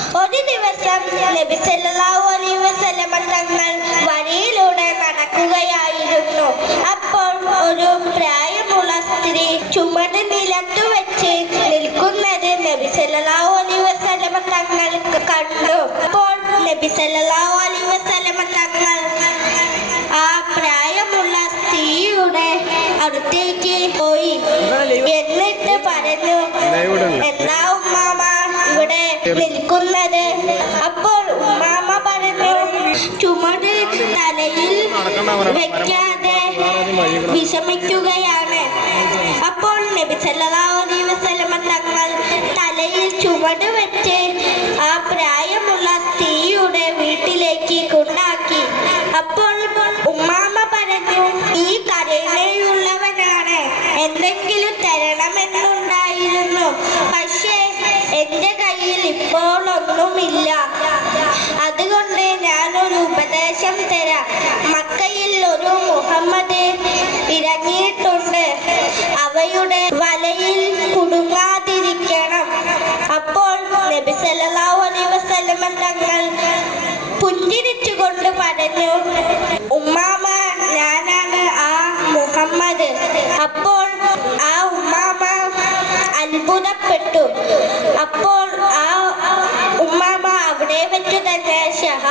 ശേഷം നബി സല്ലല്ലാഹു അലൈഹി വസല്ലമ തങ്ങൾ വഴിയിലൂടെ നടക്കുകയായിരുന്നു. അപ്പോൾ ഒരു പ്രായമുള്ള സ്ത്രീ ചുമട് നിലത്തു വെച്ച് നിൽക്കുന്നത് നബി സല്ലല്ലാഹു അലൈഹി വസല്ലമ തങ്ങൾ കണ്ടു. അപ്പോൾ നബി സല്ലല്ലാഹു അലൈഹി വസല്ലമ തങ്ങൾ ആ പ്രായമുള്ള സ്ത്രീയുടെ അടുത്തേക്ക് പോയി. എന്നിട്ട് പറഞ്ഞു നിൽക്കുന്നത്. അപ്പോൾ ഉമ്മാമ പറഞ്ഞു ചുമട് തലയിൽ വെക്കാതെ വിഷമിക്കുകയാണ്. അപ്പോൾ നബി സല്ലല്ലാഹു വസല്ലമ തങ്ങൾ തലയിൽ ചുവട് വെച്ച് ആ പ്രായമുള്ള സ്ത്രീയുടെ വീട്ടിലേക്ക് കൊണ്ടാക്കി. അപ്പോൾ ഉമ്മാമ പറഞ്ഞു ഈ കരുണയുള്ളവനാണ് എന്തെങ്കിലും തരണമെന്നുണ്ടായിരുന്നു. പക്ഷേ ഒന്നുമില്ല അതുകൊണ്ട് ഞാനൊരു ഉപദേശം തരാം. മക്കയിൽ ഒരു മുഹമ്മദ് ഇറങ്ങിയിട്ടുണ്ട്. അവയുടെ വലയിൽ കുടുങ്ങാതിരിക്കണം. അപ്പോൾ നബി സല്ലല്ലാഹു അലൈഹി വസല്ലമ തങ്ങൾ പുഞ്ചിരിച്ചുകൊണ്ട് പറഞ്ഞു ഉമ്മാമ ഞാനാണ് ആ മുഹമ്മദ്. അപ്പോൾ ആ ഉമ്മാമ അത്ഭുതപ്പെട്ടു. അപ്പോൾ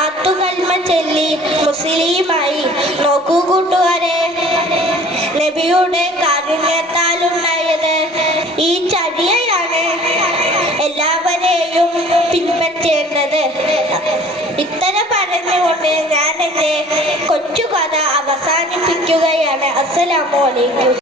ഷഹാത്തു കൽമ ചൊല്ലി മുസ്ലിമായി നോക്കൂ കൂട്ടുകാരെ നബിയുടെ കാരുണ്യത്താലുണ്ടായത്. ഈ ചര്യയാണ് എല്ലാവരെയും പിൻപറ്റേണ്ടത് ഇത്തരം പറഞ്ഞുകൊണ്ട് ഞാൻ എന്റെ കൊച്ചു കഥ അവസാനിപ്പിക്കുകയാണ്. അസ്സലാമു അലൈക്കും.